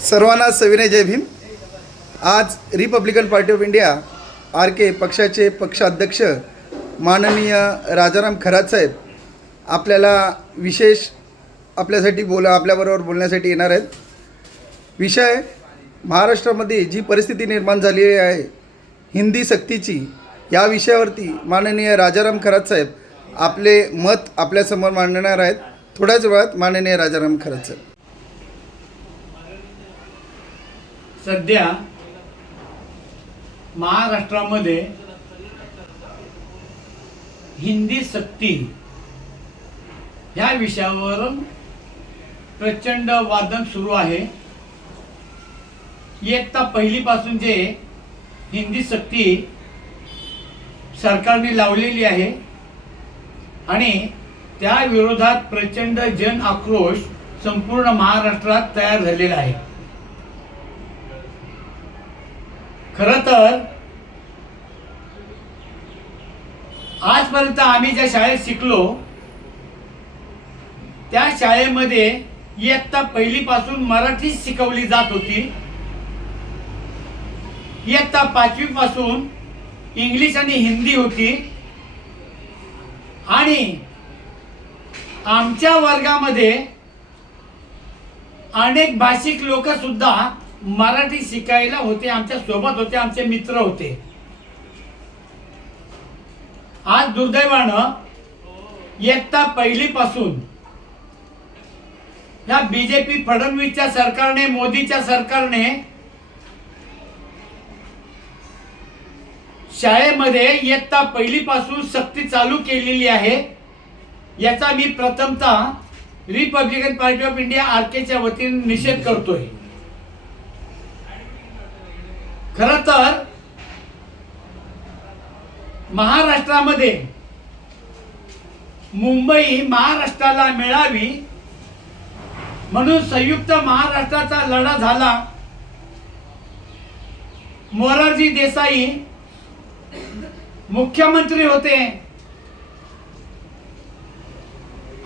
सर्वांना सविनय जय भीम. आज Republican Party of India R K पक्षाचे पक्षाध्यक्ष माननीय राजाराम खरात साहेब आपल्याला विशेष आपल्यासाठी बोला आपल्याबरोबर बोलण्यासाठी येणार आहेत. विषय महाराष्ट्रामध्ये जी परिस्थिती निर्माण झालेली आहे हिंदी सक्तीची या विषयावरती माननीय राजाराम खरात साहेब आपले मत आपल्यासमोर मांडणार आहेत. थोड्याच वेळात माननीय राजाराम खरात सध्या महाराष्ट्रामध्ये हिंदी सक्ती ह्या विषयावर प्रचंड वादन सुरू आहे. इयत्ता पहिलीपासून जे हिंदी सक्ती सरकारने लावलेली आहे आणि त्या विरोधात प्रचंड जन आक्रोश संपूर्ण महाराष्ट्रात तयार झालेला आहे. खर तर आजपर्यंत आम्ही ज्या शाळेत शिकलो त्या शाळेमध्ये इयत्ता पहिलीपासून मराठी शिकवली जात होती. इयत्ता पाचवी पासून इंग्लिश आणि हिंदी होती. आणि आमच्या वर्गामध्ये अनेक भाषिक लोक सुद्धा मराठी शिकायला होते आमच्यासोबत होते आमचे मित्र होते. आज दुर्दैवानं इयत्ता पहिलीपासून ह्या बीजेपी फडणवीसच्या सरकारने मोदीच्या सरकारने शाळेमध्ये इयत्ता पहिलीपासून सक्ती चालू केलेली आहे. याचा मी प्रथमतः रिपब्लिकन पार्टी ऑफ इंडिया आरकेच्या वतीने निषेध करतोय. खर तर महाराष्ट्रामध्ये मुंबई महाराष्ट्राला मिळावी म्हणून संयुक्त महाराष्ट्राचा लढा झाला. मोरारजी देसाई मुख्यमंत्री होते.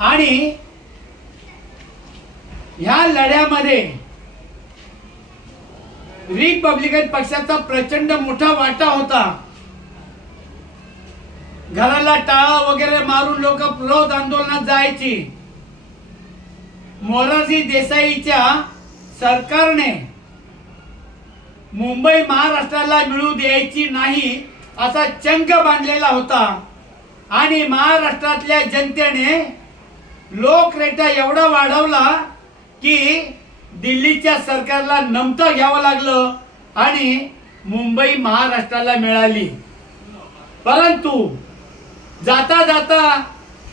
आणि ह्या लढ्यामध्ये रिपब्लिकन पक्षाचा प्रचंड मोठा वाटा होता. घराला टाळा वगैरे मारून लोक विरोध आंदोलनात जायची. मोरारजी देसाईच्या सरकारने मुंबई महाराष्ट्राला मिळू द्यायची नाही असा चंग बांधलेला होता. आणि महाराष्ट्रातल्या जनतेने लोकरेटा एवढा वाढवला की दिल्लीच्या सरकारला नमतं घ्यावं लागलं आणि मुंबई महाराष्ट्राला मिळाली. परंतु जाता जाता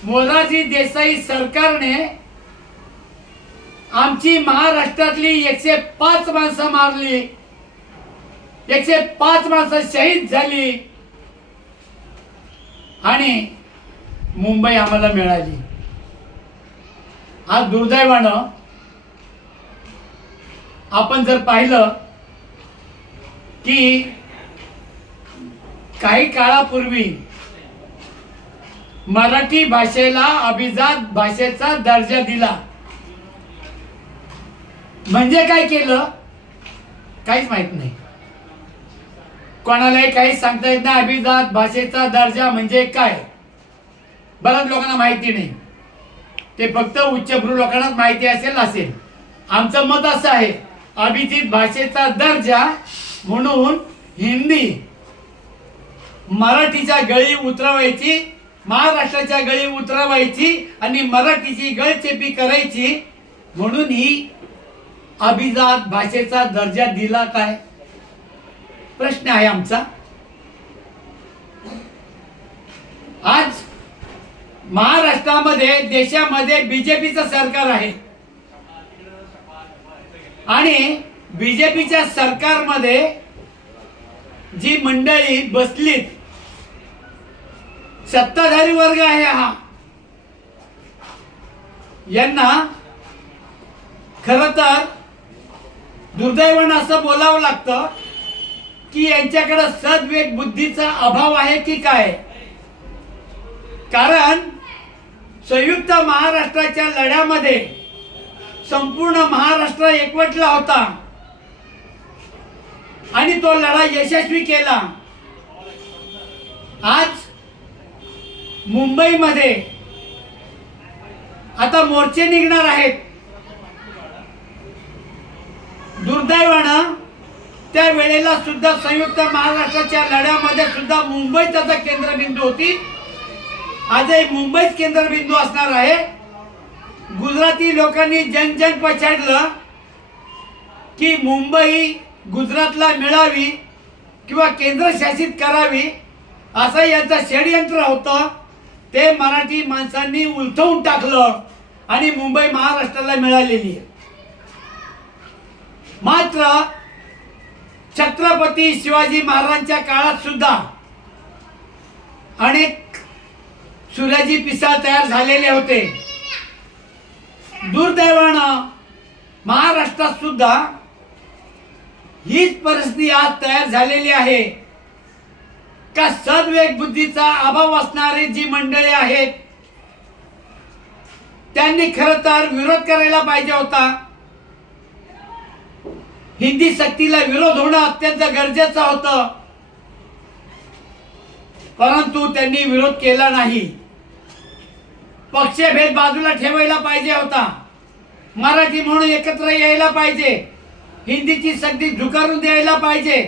मोरारजी देसाई सरकारने आमची महाराष्ट्रातली एकशे पाच माणसं मारली. एकशे पाच माणसं शहीद झाली. आणि मुंबई आम्हाला मिळाली. आज दुर्दैवानं आपण जर पाहिलं की काही काळापूर्वी मराठी भाषेला अभिजात भाषेचा दर्जा दिला. म्हणजे काय केलं? काहीच माहीत नाही. कोणालाही काही सांगता येत नाही अभिजात भाषेचा दर्जा म्हणजे काय? बऱ्याच लोकांना माहिती नाही. ते फक्त उच्चभ्रू लोकांनाच माहिती असेल असेल. आमचं मत असं आहे. अभिजित भाषेचा दर्जा म्हणून हिंदी मराठीच्या गळी उतरवायची महाराष्ट्राच्या गळी उतरवायची आणि मराठीची गळचेपी करायची म्हणून ही अभिजात भाषेचा दर्जा दिला काय? प्रश्न आहे आमचा. आज महाराष्ट्रामध्ये देशामध्ये बीजेपीचं सरकार आहे. आणि बीजेपीच्या सरकारमध्ये जी मंडळी बसलीत सत्ताधारी वर्ग आहे हा. यांना खर तर दुर्दैवानं असं बोलावं लागतं की यांच्याकडे सद्वेग बुद्धीचा अभाव आहे की काय? कारण संयुक्त महाराष्ट्राच्या लढ्यामध्ये संपूर्ण महाराष्ट्र एकवटला होता. आणि तो लढा यशस्वी केला. आज मुंबईमध्ये आता मोर्चे निघणार आहेत. दुर्दैवानं त्या वेळेला सुद्धा संयुक्त महाराष्ट्राच्या लढ्यामध्ये सुद्धा मुंबई त्याचा केंद्रबिंदू होती. आजही मुंबईच केंद्रबिंदू असणार आहे. गुजराती लोकांनी जनजन पछाडलं की मुंबई गुजरातला मिळावी किंवा केंद्रशासित करावी असं यांचं षडयंत्र होतं. ते मराठी माणसांनी उलथवून टाकलं आणि मुंबई महाराष्ट्राला मिळालेली. आहे मात्र छत्रपती शिवाजी महाराजांच्या काळात सुद्धा अनेक सुराजी पिसाळ तयार झालेले होते. दुर्दैवानं महाराष्ट्रात सुद्धा हीच परिस्थिती आज तयार झालेली आहे. का सद्वेग बुद्धीचा अभाव असणारी जी मंडळी आहेत त्यांनी खर तर विरोध करायला पाहिजे होता. हिंदी सक्तीला विरोध होणं अत्यंत गरजेचं होतं. परंतु त्यांनी विरोध केला नाही. पक्षभेद बाजूला ठेवायला पाहिजे होता. मराठी म्हणून एकत्र यायला पाहिजे. हिंदीची सगळी झुकारून द्यायला पाहिजे.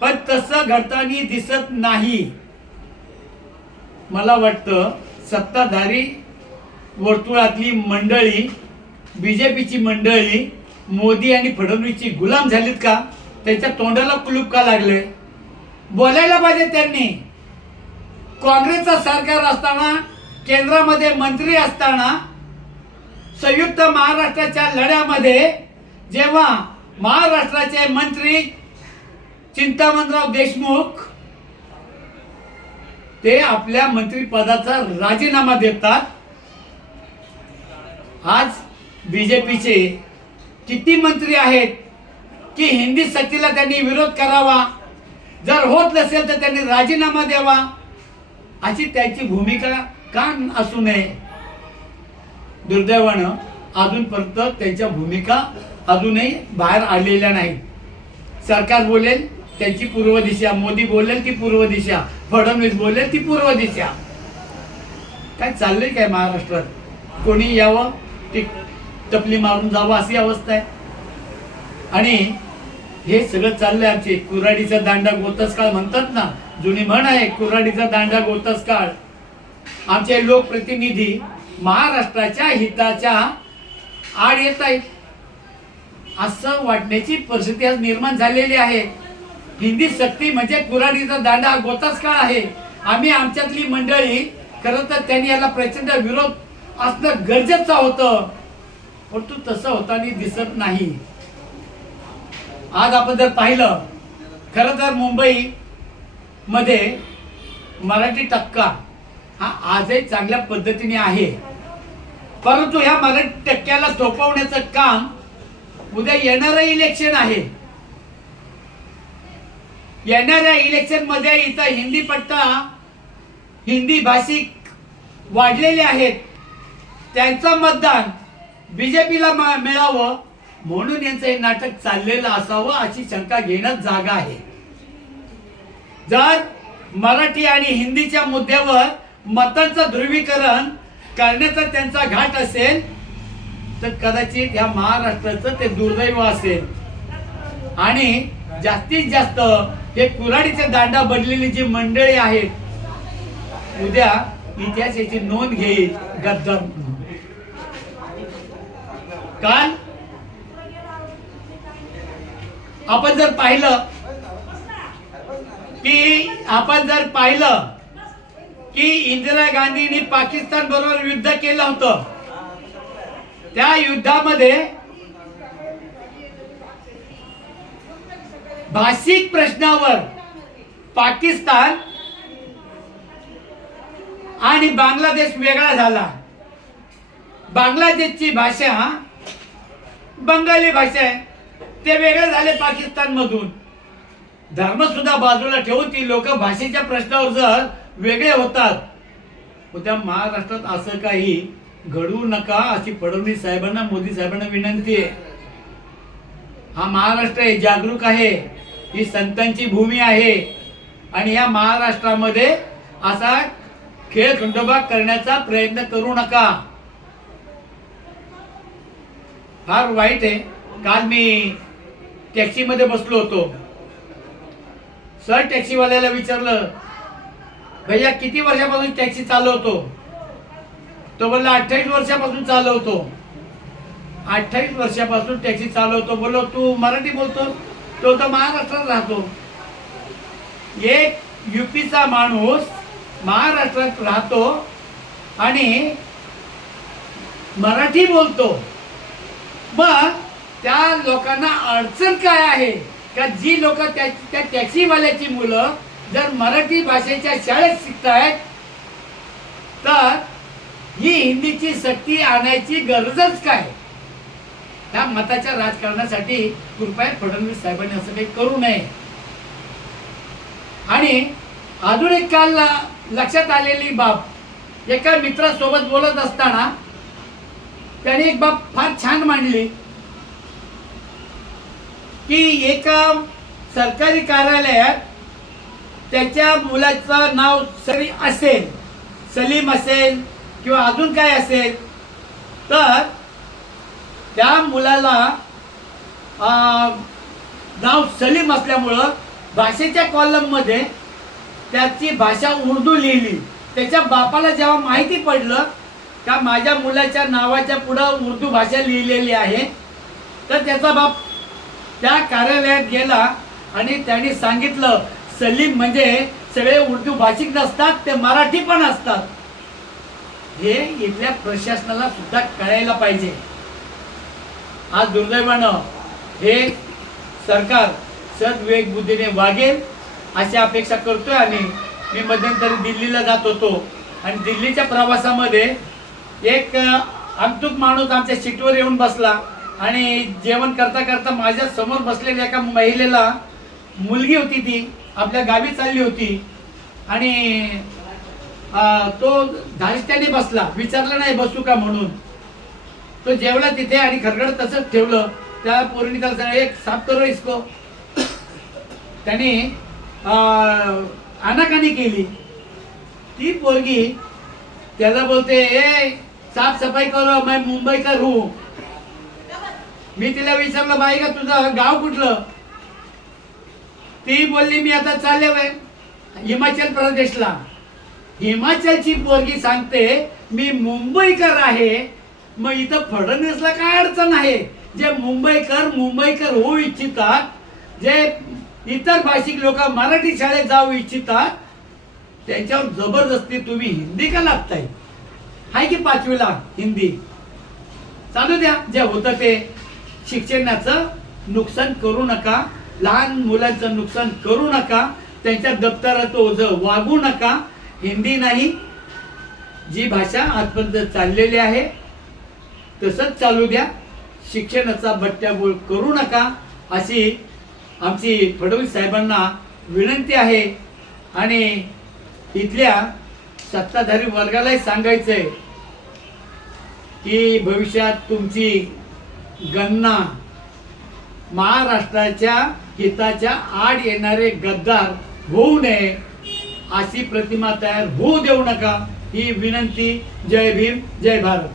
पण तसं घडताना दिसत नाही. मला वाटतं सत्ताधारी वर्तुळातली मंडळी बीजेपीची मंडळी मोदी आणि फडणवीसची गुलाम झालीत का? त्यांच्या तोंडाला कुलूप का लागले बोलायला पाहिजे त्यांनी. काँग्रेसचा सरकार असताना केंद्रामध्ये मंत्री असताना संयुक्त महाराष्ट्राच्या लढ्यामध्ये जेव्हा महाराष्ट्राचे मंत्री चिंतामणराव देशमुख ते आपल्या मंत्रिपदाचा राजीनामा देतात आज बीजेपीचे किती मंत्री आहेत की हिंदी सक्तीला त्यांनी विरोध करावा जर होत नसेल तर त्यांनी राजीनामा द्यावा अशी त्यांची भूमिका कान असू नये. दुर्दैवानं अजूनपर्यंत त्यांच्या भूमिका अजूनही बाहेर आलेल्या नाही सरकार बोलेल त्यांची पूर्व दिशा. मोदी बोलेल ती पूर्व दिशा. फडणवीस बोलेल ती पूर्व दिशा. काय चाललंय काय महाराष्ट्रात? कोणी यावं? ती टपली मारून जावं अशी अवस्था आहे. आणि हे सगळं चाललंय आमचे कुऱ्हाडीचा दांडा गोतस काळ म्हणतात ना जुनी म्हण आहे कुऱ्हाडीचा दांडा गोतस काळ आमचे लोकप्रतिनिधी महाराष्ट्राच्या हिताच्या आड येत आहेत. असं वाटण्याची परिस्थिती आज निर्माण झालेली आहे. हिंदी सक्ती म्हणजे कुराडीचा दांडा गोताच का आहे. आम्ही आमच्यातली मंडळी खरं तर त्यांनी याला प्रचंड विरोध असणं गरजेचं होतं. परंतु तसं होताना दिसत नाही. आज आपण जर पाहिलं खरं तर मुंबई मध्ये मराठी टक्का हा आजही चांगल्या पद्धतीने आहे. परंतु ह्या मराठी टक्क्याला थोपवण्याचं काम उद्या येणारं इलेक्शन आहे. येणाऱ्या इलेक्शनमध्ये इथं हिंदी पट्टा हिंदी भाषिक वाढलेले आहेत. त्यांचं मतदान बीजेपीला मिळावं म्हणून यांचं हे नाटक चाललेलं असावं अशी शंका घेणं जागा आहे. जर मराठी आणि हिंदीच्या मुद्द्यावर मतांचं ध्रुवीकरण करण्याचा त्यांचा घाट असेल तर कदाचित या महाराष्ट्राचं ते दुर्दैव असेल आणि जास्तीत जास्त हे कुराडीचे दांडा बनलेली जी मंडळी आहेत उद्या इतिहास याची नोंद घेईल गद्दार म्हणून. काल आपण जर पाहिलं की आपण जर पाहिलं की इंदिरा गांधींनी पाकिस्तान बरोबर युद्ध केलं होतं. त्या युद्धामध्ये भाषिक प्रश्नावर पाकिस्तान आणि बांगलादेश वेगळा झाला. बांगलादेशची भाषा बंगाली भाषा आहे. ते वेगळे झाले पाकिस्तान मधून धर्म सुद्धा बाजूला ठेवून ती लोक भाषेच्या प्रश्नावर जर वेगळे होतात. उद्या महाराष्ट्रात असं काही घडवू नका अशी फडणवीस साहेबांना मोदी साहेबांना विनंती आहे. हा महाराष्ट्र आहे जागरूक आहे. ही संतांची भूमी आहे. आणि या महाराष्ट्रामध्ये असा खेळ खंडोबा करण्याचा प्रयत्न करू नका. फार वाईट आहे. काल मी टॅक्सीमध्ये बसलो होतो. सर टॅक्सीवाल्याला विचारलं भैया किती वर्षापासून टॅक्सी चालवतो? तो बोलला अठ्ठावीस वर्षापासून चालवतो. अठ्ठावीस वर्षापासून टॅक्सी चालवतो. बोलो तू मराठी बोलतो तो तर महाराष्ट्रात राहतो. एक युपीचा माणूस महाराष्ट्रात राहतो आणि मराठी बोलतो. मग त्या लोकांना अडचण काय आहे? का जी लोक त्या त्या टॅक्सीवाल्याची मुलं जर मराठी भाषेच्या शाळेत शिकतायत तर ही हिंदीची सक्ती आणायची गरजच काय? त्या मताच्या राजकारणासाठी कृपया फडणवीस साहेबांनी असं काही करू नये. आणि आधुनिक काल लक्षात आलेली बाब एका मित्रासोबत बोलत असताना त्याने एक बाब फार छान मांडली की एका सरकारी कार्यालयात त्याच्या मुलाचं नाव सरी असेल सलीम असेल किंवा अजून काय असेल तर त्या मुलाला नाव सलीम असल्यामुळं भाषेच्या कॉलममध्ये त्याची भाषा उर्दू लिहिली. त्याच्या बापाला जेव्हा माहिती पडलं का माझ्या मुलाच्या नावाच्या पुढं उर्दू भाषा लिहिलेली आहे तर त्याचा बाप त्या कार्यालयात गेला आणि त्यांनी सांगितलं सलीम म्हणजे सगळे उर्दू भाषिक नसतात ते मराठी पण असतात. हे इथल्या प्रशासनाला सुद्धा कळायला पाहिजे. आज दुर्दैवानं हे सरकार सद्वेग बुद्धीने वागेल अशी अपेक्षा करतोय आणि मी मध्यंतरी दिल्लीला जात होतो. आणि दिल्लीच्या प्रवासामध्ये एक अमतूक अंतुक माणूस आमच्या सीटवर येऊन बसला. आणि जेवण करता करता माझ्यासमोर बसलेल्या एका महिलेला मुलगी होती ती. आपल्या गावी चालली होती. आणि तो धारिष्ट्याने बसला. विचारलं नाही बसू का म्हणून. तो जेवला तिथे आणि खरगड तसंच ठेवलं. त्या पोरीने त्याला एक साफ करो इसको. त्याने अं, आनाकानी केली. ती पोरगी त्याला बोलते ए साफ सफाई करो मैं मुंबईकर हूँ मी तिला विचारलं बाई का तुझं गाव कुठलं? ती बोलली मी आता चालले वय हिमाचल प्रदेशला. हिमाचलची पोरगी सांगते मी मुंबईकर आहे मग इथं फडणवीसला काय अडचण आहे? जे मुंबईकर मुंबईकर होऊ इच्छितात जे इतर भाषिक लोक मराठी शाळेत जाऊ इच्छितात त्यांच्यावर जबरदस्ती तुम्ही हिंदी का लागताय हाय की पाचवीला हिंदी? चालू द्या जे होतं ते. शिक्षणाचं नुकसान करू नका. लहान मुलांचं नुकसान करू नका त्यांच्या दप्तराचं ओझं वागू नका. हिंदी नाही जी भाषा आजपर्यंत चाललेली आहे तसंच चालू द्या. शिक्षणाचा बट्ट्याबोळ करू नका अशी आमची फडणवीस साहेबांना विनंती आहे. आणि इथल्या सत्ताधारी वर्गालाही सांगायचं आहे की भविष्यात तुमची गणना महाराष्ट्राच्या हिताच्या आड येणारे गद्दार होऊ नये अशी प्रतिमा तयार होऊ देऊ नका. ही विनंती. जय भीम जय भारत.